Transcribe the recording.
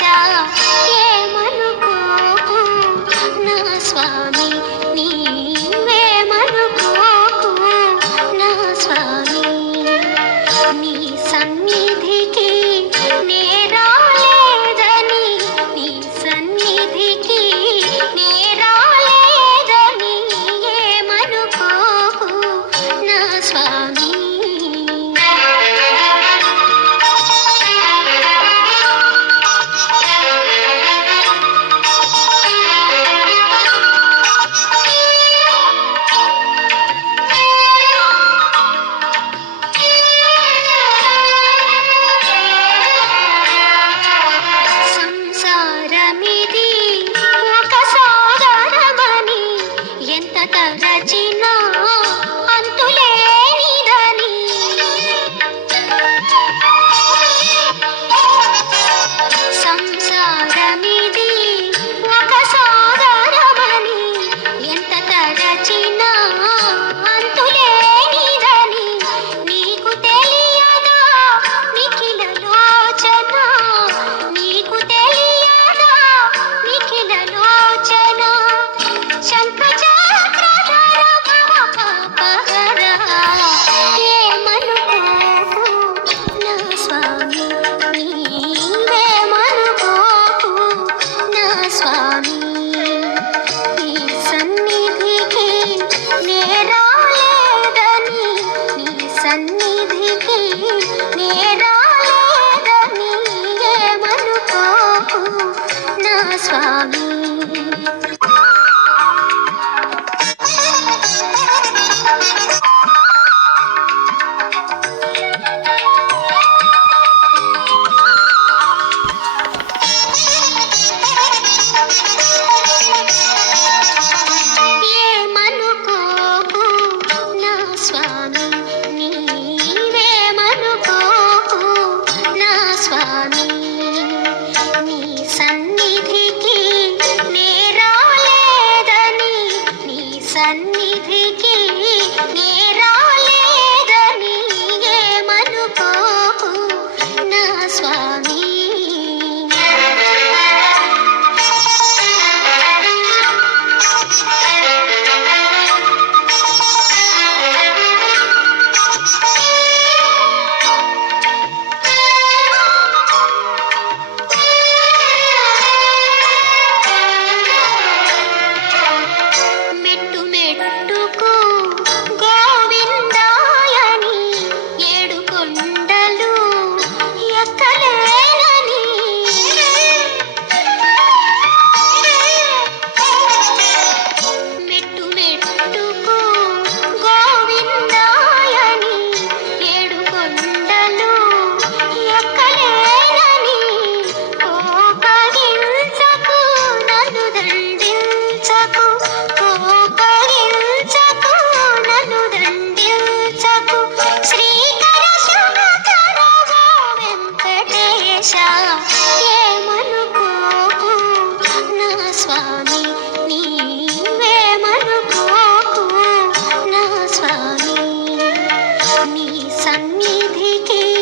想 Swami. Anam निधि के